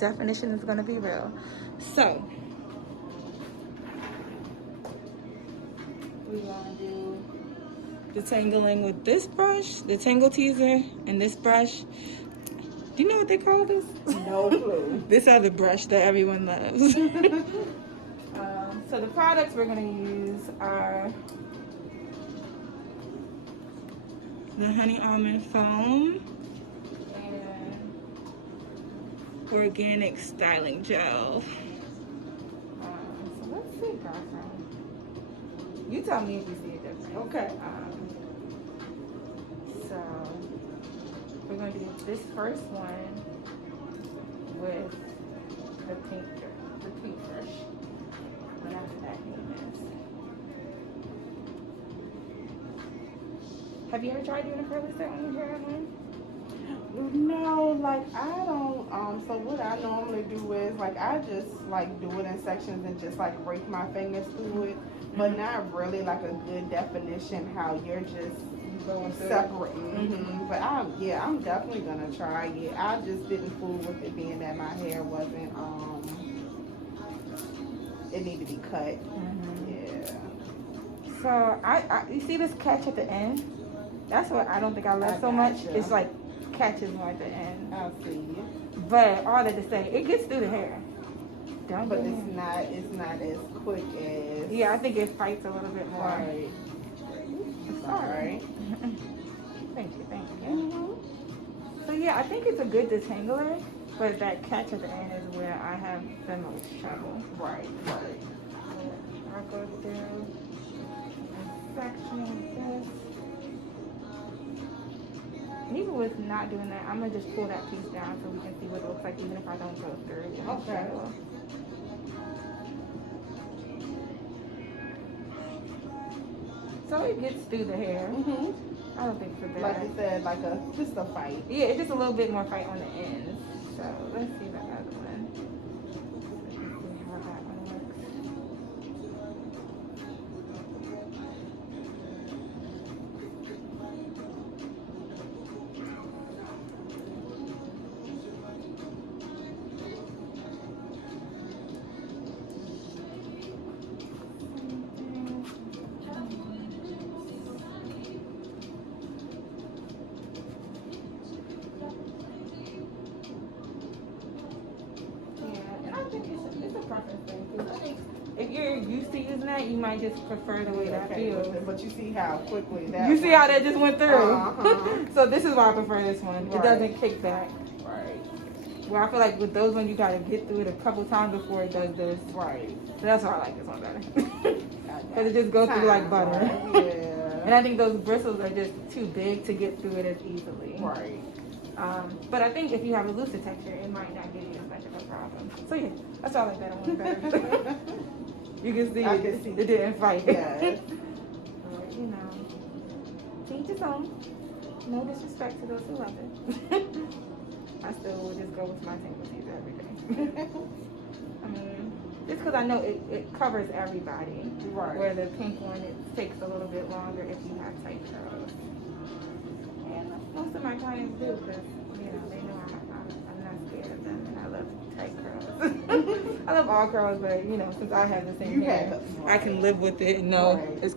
definition is gonna be real. So we're gonna do detangling with this brush, the Tangle Teezer, and this brush. Do you know what they call this? No clue. This other brush that everyone loves. So the products we're gonna use are the honey almond foam and organic styling gel. So let's see, girlfriend. You tell me if you see a difference. Okay. So we're going to do this first one with the pink brush. Whatever that name is. Have you ever tried doing a curly set on your hair, man? No, like I don't. So what I normally do is like I just like do it in sections and just like rake my fingers through it, but not really like a good definition how you're just Going through separating. But I'm definitely gonna try it. I just didn't fool with it being that my hair wasn't it needed to be cut. Yeah. So I you see this catch at the end? That's what I don't think I left so much. gotcha. It's like catches more at the end. I'll see you. But all that to say, it gets through the hair. Don't But get it's me. not as quick as. Yeah, I think it fights a little bit more. Right. Sorry. Thank you. So yeah, I think it's a good detangler, but that catch at the end is where I have the most trouble. Right. I'll go through and section this. And even with not doing that, I'm gonna just pull that piece down so we can see what it looks like even if I don't go through it. Okay. So it gets through the hair. I don't think it's a bad. Like you said, like just a fight. Yeah, it's just a little bit more fight on the ends. So let's see the other one. Let's see how that one looks. If you're used to using that, you might just prefer the way that feels. But you see how quickly that. You see how that just went through? So this is why I prefer this one. It Right. doesn't kick back. Right. Well, I feel like with those ones, you gotta get through it a couple times before it does this. Right. So that's why I like this one better. Because it just goes through like butter. Right. Yeah. And I think those bristles are just too big to get through it as easily. Right. But I think if you have a looser texture, it might not give you as much of a problem. So yeah, that's why I like that one better. You can see it didn't fight. Yes. You know, to each his own. No disrespect to those who love it. I still would just go with my Tangle Teezer every day. I mean, just because I know it covers everybody. Right. Where the pink one, it takes a little bit longer if you have tight curls. And most of my clients do because, you know, they know I'm not scared of them and I love tight curls. I love all curls, but, you know, since I have the same hair, I can live with it and know it's